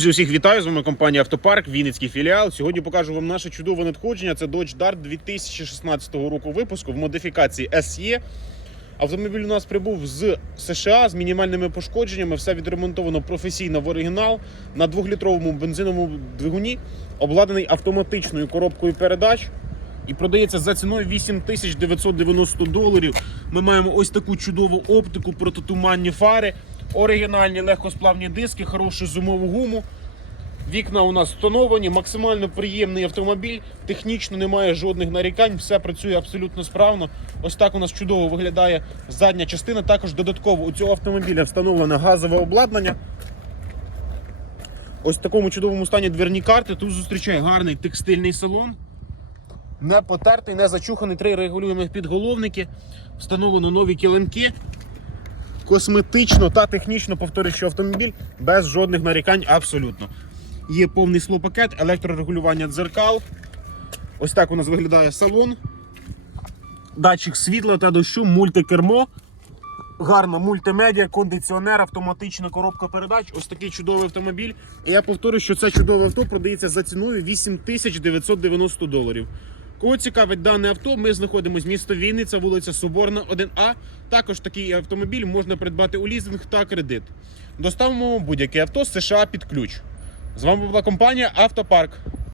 Друзі, Усіх вітаю з вами компанія Автопарк, Вінницький філіал. Сьогодні покажу вам наше чудове надходження. Це Dodge Dart 2016 року випуску в модифікації SE. Автомобіль у нас прибув з США з мінімальними пошкодженнями. Все відремонтовано професійно в оригінал на 2-літровому бензиновому двигуні, обладнаний автоматичною коробкою передач. І продається за ціною 8990 доларів. Ми маємо ось таку чудову оптику, протитуманні фари, оригінальні легкосплавні диски, хорошу зимову гуму. Вікна у нас встановлені, максимально приємний автомобіль, технічно немає жодних нарікань, все працює абсолютно справно. Ось так у нас чудово виглядає задня частина. Також додатково у цього автомобіля встановлене газове обладнання. Ось в такому чудовому стані дверні карти. Тут зустрічає гарний текстильний салон. Не потертий, не зачуханий, три регулюємих підголовники. Встановлено нові килимки. Косметично та технічно повторюю, що автомобіль без жодних нарікань абсолютно. Є повний склопакет, електрорегулювання дзеркал. Ось так у нас виглядає салон. Датчик світла та дощу, мультикермо. Гарна мультимедіа, кондиціонер, автоматична коробка передач. Ось такий чудовий автомобіль. І я повторюю, що це чудове авто продається за ціною 8990 доларів. Кого цікавить дане авто, ми знаходимося місто Вінниця, вулиця Соборна, 1А. Також такий автомобіль можна придбати у лізинг та кредит. Доставимо будь-яке авто з США під ключ. З вами була компанія Автопарк.